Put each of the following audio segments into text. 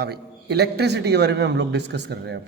हाँ भाई, इलेक्ट्रिसिटी के बारे में हम लोग डिस्कस कर रहे हैं अब।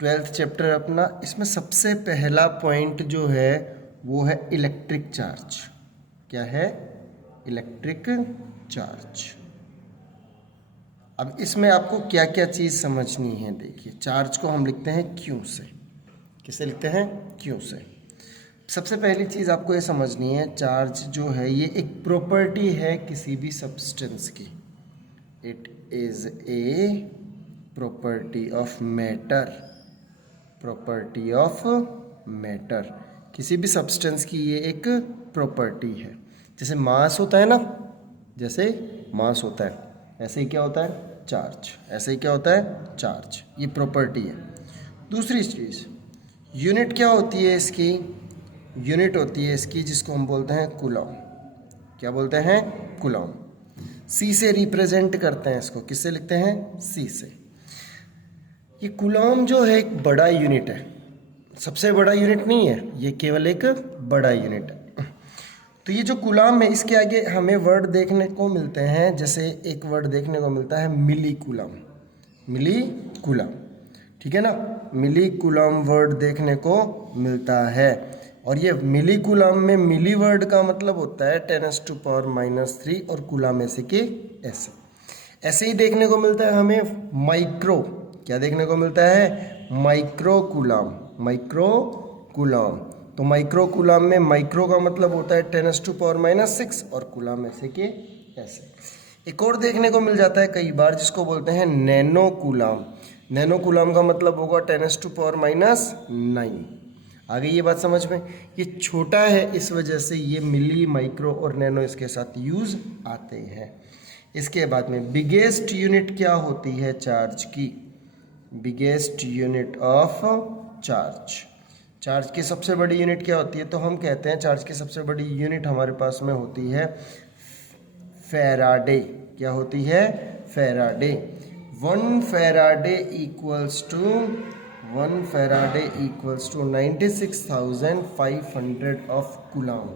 12th चैप्टर अपना, इसमें सबसे पहला पॉइंट जो है वो है इलेक्ट्रिक चार्ज। क्या है? Electric charge. अब इसमें आपको क्या क्या चीज़ समझनी है। देखिए, चार्ज को हम लिखते हैं क्यू से। किसे लिखते हैं? क्यू से। सबसे पहली चीज़ आपको ये समझनी है, चार्ज जो है ये एक प्रॉपर्टी है किसी भी सब्सटेंस की। It is a property of matter. Property of matter, किसी भी सब्सटेंस की ये एक प्रॉपर्टी है। जैसे मास होता है ना, जैसे मास होता है, ऐसे ही क्या होता है? चार्ज। ऐसे ही क्या होता है? चार्ज। ये प्रॉपर्टी है। दूसरी चीज़, यूनिट क्या होती है इसकी? यूनिट होती है इसकी जिसको हम बोलते हैं कूलम। क्या बोलते हैं? कूलम। सी से रिप्रेजेंट करते हैं इसको। किससे लिखते हैं? सी से। ये कूलम जो है एक बड़ा यूनिट है, सबसे बड़ा यूनिट नहीं है ये, केवल एक बड़ा यूनिट है। तो ये जो कूलम है, इसके आगे हमें वर्ड देखने को मिलते हैं। जैसे एक वर्ड देखने को मिलता है मिली कूलम। मिली कूलम, ठीक है ना? मिली कूलम वर्ड देखने को मिलता है। और ये मिली कूलम में मिली वर्ड का मतलब होता है 10⁻⁻³ और कूलम ऐसे के ऐसे। ऐसे ही देखने को मिलता है हमें माइक्रो। क्या देखने को मिलता है? Micro coulomb. Micro coulomb. तो माइक्रो कूलम में माइक्रो का मतलब होता है 10⁻⁻⁶ और कूलम ऐसे के ऐसे। एक और देखने को मिल जाता है कई बार, जिसको बोलते हैं नैनो कूलम। नैनो कूलम का मतलब होगा 10⁻⁹ आ गई ये बात समझ में? ये छोटा है, इस वजह से ये मिली, माइक्रो और नैनो इसके साथ यूज आते हैं। इसके बाद में बिगेस्ट यूनिट क्या होती है चार्ज की? Biggest unit of charge. Charge की सबसे बड़ी यूनिट क्या होती है? तो हम कहते हैं चार्ज की सबसे बड़ी यूनिट हमारे पास में होती है फैराडे। क्या होती है? Faraday. 1 Faraday equals to 96,500 of coulomb.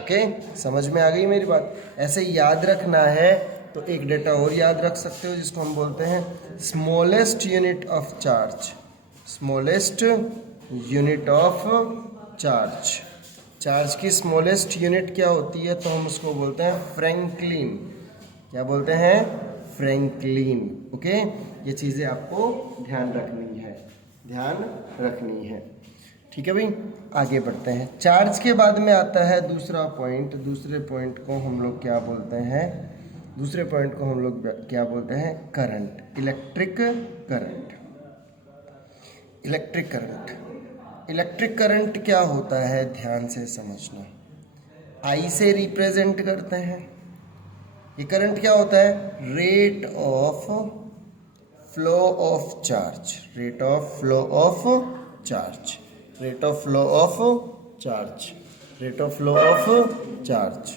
Okay, समझ में आ गई मेरी बात? ऐसे याद रखना है तो एक डेटा और याद रख सकते हो जिसको हम बोलते हैं smallest unit of charge. Smallest unit of charge. Charge की स्मॉलेस्ट यूनिट क्या होती है? तो हम उसको बोलते हैं फ्रैंकलिन। क्या बोलते हैं? फ्रैंकलिन। ओके, ये चीज़ें आपको ध्यान रखनी है, ध्यान रखनी है। ठीक है भाई, आगे बढ़ते हैं। चार्ज के बाद में आता है दूसरा पॉइंट। दूसरे पॉइंट को हम लोग क्या बोलते हैं? दूसरे पॉइंट को हम लोग क्या बोलते हैं? Current. Electric current. Electric current. Electric current क्या होता है? ध्यान से समझना। आई से रिप्रेजेंट करते हैं। ये करंट क्या होता है? Rate of flow of charge. Rate of flow of charge. Rate of flow of charge. Rate of flow of charge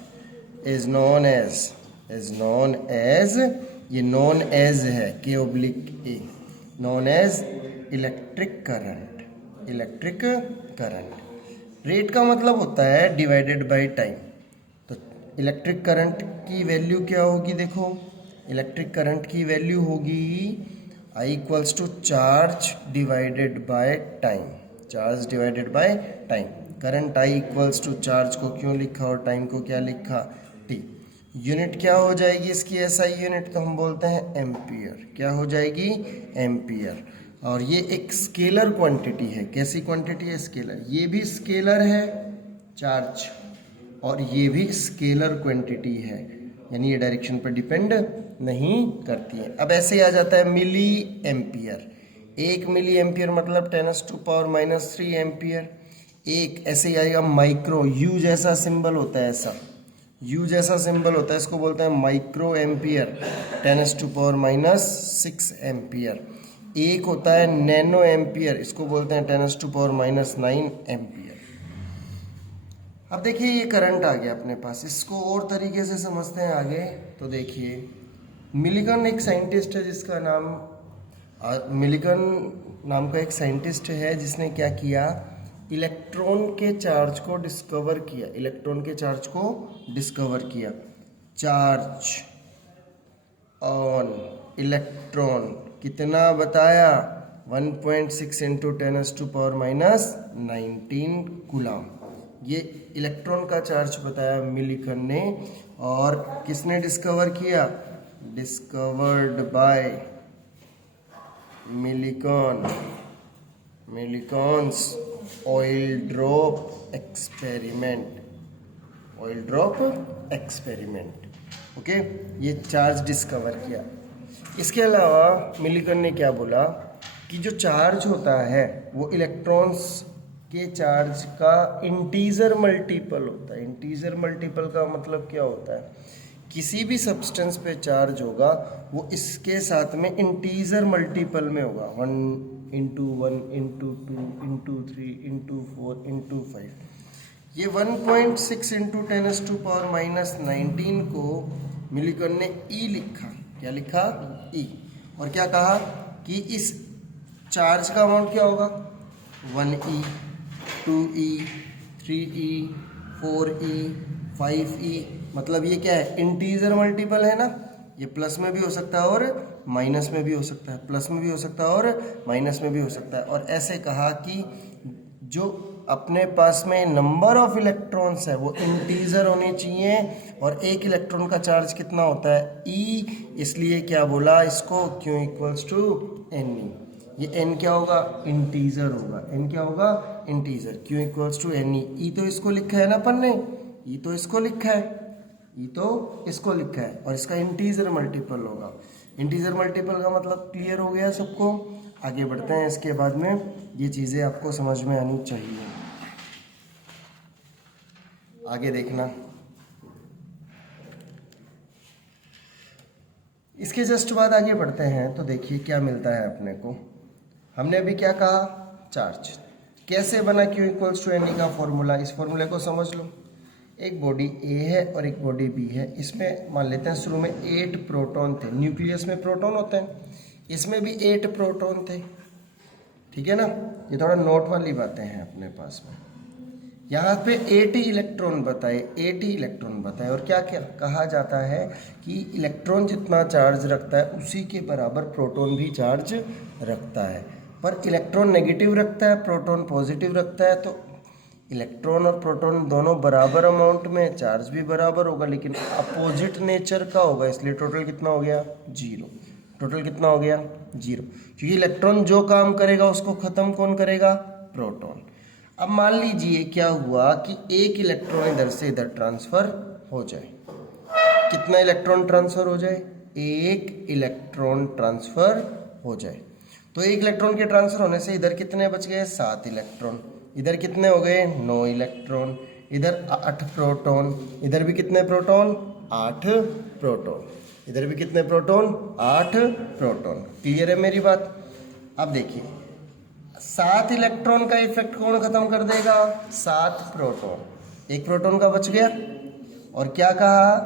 is known as ये नोन एज है, K/A, known as electric current. Electric current. Rate का मतलब होता है divided by time. तो electric current की value क्या होगी? देखो, इलेक्ट्रिक करंट की वैल्यू होगी I equals to charge divided by time. Charge divided by time. Current I equals to charge को क्यों लिखा और टाइम को क्या लिखा? T। यूनिट क्या हो जाएगी इसकी? SI यूनिट तो हम बोलते हैं एम्पियर। क्या हो जाएगी? एम्पियर। और ये एक स्केलर क्वांटिटी है। कैसी क्वांटिटी है? स्केलर। ये भी स्केलर है चार्ज, और ये भी स्केलर क्वांटिटी है, यानी ये डायरेक्शन पर डिपेंड नहीं करती है। अब ऐसे ही आ जाता है मिली एम्पियर। 1 मिली एम्पियर मतलब 10⁻³ एम्पियर। एक ऐसे ही आएगा माइक्रो। यू जैसा सिंबल होता है, ऐसा यू जैसा सिंबल होता है, इसको बोलते हैं माइक्रो एम्पियर। 10⁻⁶ एम्पियर। एक होता है नैनो एम्पियर, इसको बोलते हैं 10⁻⁹ एम्पियर। अब देखिए, ये करंट आ गया अपने पास। इसको और तरीके से समझते हैं आगे। तो देखिए, मिलिगन एक साइंटिस्ट है जिसका नाम मिलिगन नाम का एक साइंटिस्ट है जिसने क्या किया? इलेक्ट्रॉन के चार्ज को डिस्कवर किया। इलेक्ट्रॉन के चार्ज को डिस्कवर किया। चार्ज ऑन इलेक्ट्रॉन कितना बताया 1.6 इंटू 10⁻⁻⁻19 कूलम। ये इलेक्ट्रॉन का चार्ज बताया मिलिकन ने। और किसने डिस्कवर किया? Discovered by Millikan's oil drop experiment. Okay, ये चार्ज डिस्कवर किया। इसके अलावा मिलिकन ने क्या बोला कि जो चार्ज होता है वो इलेक्ट्रॉन्स के चार्ज का इंटीजर मल्टीपल होता है। इंटीजर मल्टीपल का मतलब क्या होता है? किसी भी सब्सटेंस पे चार्ज होगा वो इसके साथ में इंटीजर मल्टीपल में होगा, 1 into 1 into 2 into 3 into 4 into 5। ये 1.6 इंटू 10⁻⁻19 को मिलिकन ने ई लिखा। क्या लिखा? ई। और क्या कहा कि इस चार्ज का अमाउंट क्या होगा? 1e 2e 3e 4e 5e। मतलब ये क्या है? इंटीजर मल्टीपल है ना। ये प्लस में भी हो सकता है और माइनस में भी हो सकता है, प्लस में भी हो सकता है और माइनस में भी हो सकता है। और ऐसे कहा कि जो अपने पास में नंबर ऑफ इलेक्ट्रॉन्स है वो इंटीजर होने चाहिए। और एक इलेक्ट्रॉन का चार्ज कितना होता है? ई। इसलिए क्या बोला इसको? Q equals to Ne। ये n क्या होगा? इंटीजर होगा। n क्या होगा? Integer. Q equals to Ne। E तो इसको लिखा है ना अपन ने, ई तो इसको लिखा है, ई तो इसको लिखा है और इसका इंटीजर मल्टीपल होगा। इंटीजर मल्टीपल का मतलब क्लियर हो गया सबको? आगे बढ़ते हैं। इसके बाद में ये चीज़ें आपको समझ में आनी चाहिए। आगे देखना, इसके जस्ट बाद आगे बढ़ते हैं तो देखिए क्या मिलता है अपने को। हमने अभी क्या कहा? चार्ज कैसे बना? Q इक्वल्स टू Ne का फॉर्मूला। इस फॉर्मूले को समझ लो। एक बॉडी A है और एक बॉडी B है। इसमें मान लेते हैं शुरू में 8 प्रोटॉन थे। न्यूक्लियस में प्रोटॉन होते हैं, इसमें भी 8 प्रोटॉन थे। ठीक है ना। ये थोड़ा नोट वाली बातें हैं अपने पास में। यहाँ पे 80 इलेक्ट्रॉन बताए, 80 इलेक्ट्रॉन बताए। और क्या क्या कहा जाता है कि इलेक्ट्रॉन जितना चार्ज रखता है उसी के बराबर प्रोटॉन भी चार्ज रखता है। पर इलेक्ट्रॉन नेगेटिव रखता है, प्रोटॉन पॉजिटिव रखता है। तो इलेक्ट्रॉन और प्रोटॉन दोनों बराबर अमाउंट में, चार्ज भी बराबर होगा, लेकिन अपोजिट नेचर का होगा। इसलिए टोटल कितना हो गया? 0। टोटल कितना हो गया? 0। क्योंकि इलेक्ट्रॉन जो काम करेगा उसको ख़त्म कौन करेगा? प्रोटॉन। अब मान लीजिए क्या हुआ कि एक इलेक्ट्रॉन इधर से इधर ट्रांसफ़र हो जाए। कितना इलेक्ट्रॉन ट्रांसफ़र हो जाए? एक इलेक्ट्रॉन ट्रांसफ़र हो जाए। तो एक इलेक्ट्रॉन के ट्रांसफ़र होने से इधर कितने बच गए? 7 इलेक्ट्रॉन। इधर कितने हो गए? 9 इलेक्ट्रॉन। इधर 8 प्रोटॉन। इधर भी कितने प्रोटॉन? 8 प्रोटॉन। इधर भी कितने प्रोटॉन? 8 प्रोटॉन। क्लियर है मेरी बात? अब देखिए 7 इलेक्ट्रॉन का इफेक्ट कौन खत्म कर देगा? 7 प्रोटॉन। एक प्रोटॉन का बच गया। और क्या कहा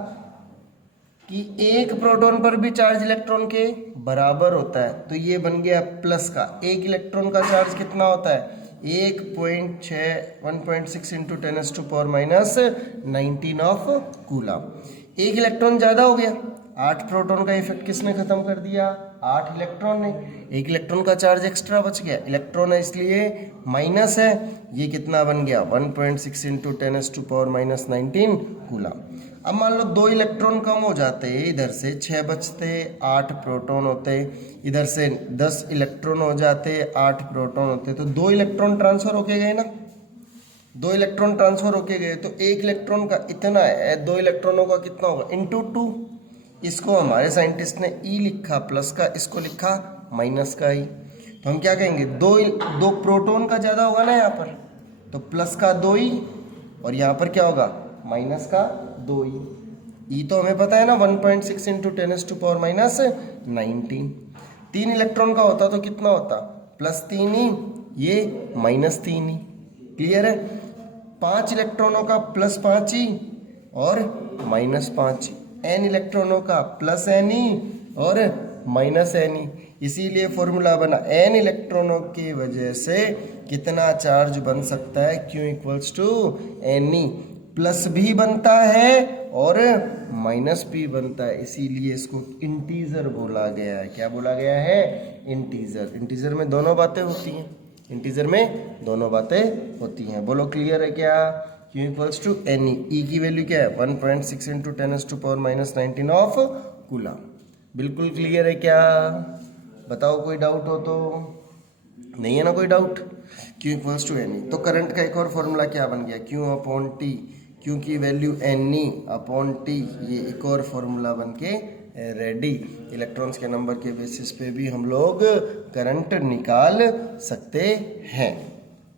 कि एक प्रोटॉन पर भी चार्ज इलेक्ट्रॉन के बराबर होता है। तो ये बन गया प्लस का। एक इलेक्ट्रॉन का चार्ज कितना होता है? 1.6 इंटू 10⁻⁻19 ऑफ कूलम। एक इलेक्ट्रॉन ज़्यादा हो गया। 8 प्रोटॉन का इफेक्ट किसने खत्म कर दिया? 8 इलेक्ट्रॉन ने। एक इलेक्ट्रॉन का चार्ज एक्स्ट्रा बच गया। इलेक्ट्रॉन है इसलिए माइनस है। ये कितना बन गया? 1.6 इंटू 10⁻⁻19 कूलम। अब मान लो 2 इलेक्ट्रॉन कम हो जाते, इधर से 6 बचते, 8 प्रोटॉन होते। इधर से 10 इलेक्ट्रॉन हो जाते, 8 प्रोटॉन होते। तो 2 इलेक्ट्रॉन ट्रांसफर होके गए ना। 2 इलेक्ट्रॉन ट्रांसफर होके गए तो एक इलेक्ट्रॉन का इतना है, 2 इलेक्ट्रॉनों का कितना होगा? इंटू 2। इसको हमारे साइंटिस्ट ने ई लिखा प्लस का, इसको लिखा माइनस का ई। तो हम क्या कहेंगे? दो प्रोटॉन का ज़्यादा होगा ना यहाँ पर, तो प्लस का 2e। और यहाँ पर क्या होगा? माइनस का 2e। ई तो हमें पता है ना 1.6 इंटू 10⁻⁻19। 3 इलेक्ट्रॉन का होता तो कितना होता? प्लस 3e, ये माइनस 3e। क्लियर है? 5 इलेक्ट्रॉनों का प्लस 5e और माइनस 5e। n इलेक्ट्रॉनों का प्लस Ne और माइनस Ne। इसीलिए फॉर्मूला बना n इलेक्ट्रॉनों की वजह से कितना चार्ज बन सकता है? Q equals to Ne। Plus भी बनता है और माइनस p बनता है, इसीलिए इसको इंटीजर बोला गया है। क्या बोला गया है? इंटीजर। इंटीजर में दोनों बातें होती हैं, इंटीजर में दोनों बातें होती हैं। बोलो क्लियर है क्या? q equals to n e की वैल्यू क्या है? 1.6 इंटू 10⁻⁻19 ऑफ कूलम। बिल्कुल क्लियर है क्या? बताओ कोई डाउट हो तो। नहीं है ना कोई doubt? q equals to n e. तो करंट का एक और फॉर्मूला क्या बन गया? q अपॉन टी, q की value n e upon t, ये एक और फॉर्मूला बन के रेडी। इलेक्ट्रॉन्स के नंबर के बेसिस पे भी हम लोग करंट निकाल सकते हैं।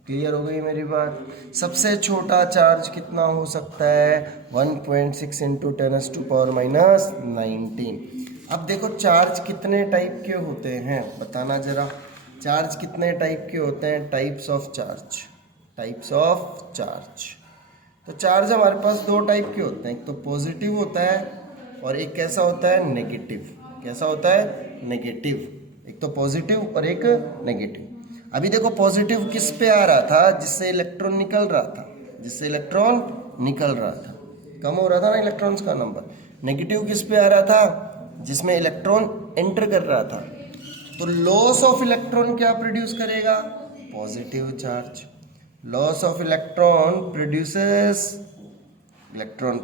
क्लियर हो गई मेरी बात? सबसे छोटा चार्ज कितना हो सकता है? 1.6 इंटू 10⁻⁻19। अब देखो चार्ज कितने टाइप के होते हैं, बताना जरा। चार्ज कितने टाइप के होते हैं? Types of charge, types of charge. तो चार्ज हमारे पास दो टाइप के होते हैं, एक तो पॉजिटिव होता है और एक कैसा होता है? नेगेटिव। कैसा होता है? नेगेटिव। एक तो पॉजिटिव और एक नेगेटिव। अभी देखो पॉजिटिव किस पे आ रहा था? जिससे इलेक्ट्रॉन निकल रहा था, जिससे इलेक्ट्रॉन निकल रहा था, कम हो रहा था ना इलेक्ट्रॉन्स का नंबर। नेगेटिव किस पे आ रहा था? जिसमें इलेक्ट्रॉन एंटर कर रहा था। तो लॉस ऑफ इलेक्ट्रॉन क्या प्रोड्यूस करेगा? Positive charge. Loss of electron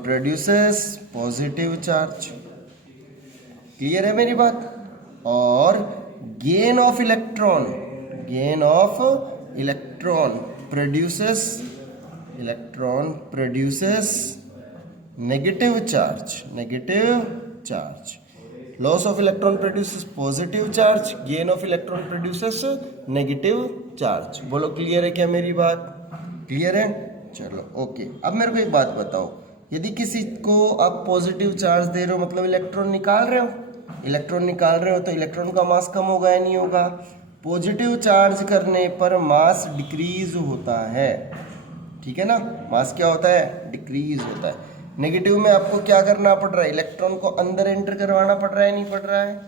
produces positive charge. Clear है मेरी बात? और gain of electron produces negative charge. Loss of electron produces positive charge, gain of electron produces negative charge. बोलो clear है क्या मेरी बात? क्लियर है? चलो ओके। अब मेरे को एक बात बताओ, यदि किसी को आप पॉजिटिव चार्ज दे रहे हो, मतलब इलेक्ट्रॉन निकाल रहे हो, तो इलेक्ट्रॉन का मास कम होगा या नहीं होगा? पॉजिटिव चार्ज करने पर मास डिक्रीज होता है, ठीक है ना? मास क्या होता है? डिक्रीज होता है। नेगेटिव में आपको क्या करना पड़ रहा है? इलेक्ट्रॉन को अंदर एंटर करवाना पड़ रहा है, नहीं पड़ रहा है?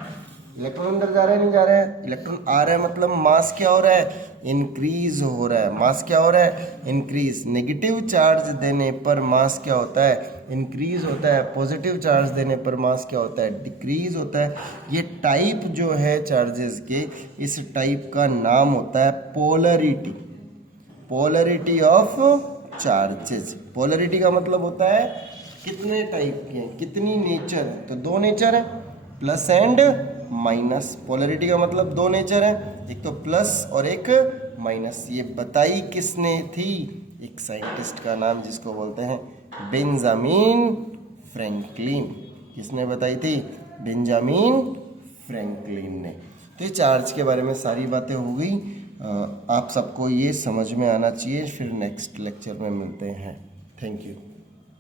इलेक्ट्रॉन अंदर जा रहा है, नहीं जा रहा है? इलेक्ट्रॉन आ रहा है, मतलब मास क्या हो रहा है? इंक्रीज हो रहा है। मास क्या हो रहा है? इंक्रीज। नेगेटिव चार्ज देने पर मास क्या होता है? इंक्रीज होता है। पॉजिटिव चार्ज देने पर मास क्या होता है? डिक्रीज होता है। ये टाइप जो है चार्जेस के, इस टाइप का नाम होता है पोलरिटी ऑफ चार्जेस। पोलरिटी का मतलब होता है कितने टाइप के हैं, कितनी नेचर है। तो दो नेचर है, प्लस एंड माइनस। पोलरिटी का मतलब दो नेचर है, एक तो प्लस और एक माइनस। ये बताई किसने थी? एक साइंटिस्ट का नाम जिसको बोलते हैं बेंजामिन फ्रैंकलिन। किसने बताई थी? बेंजामिन फ्रैंकलिन ने। तो ये चार्ज के बारे में सारी बातें हो गई। आप सबको ये समझ में आना चाहिए। फिर नेक्स्ट लेक्चर में मिलते हैं। Thank you.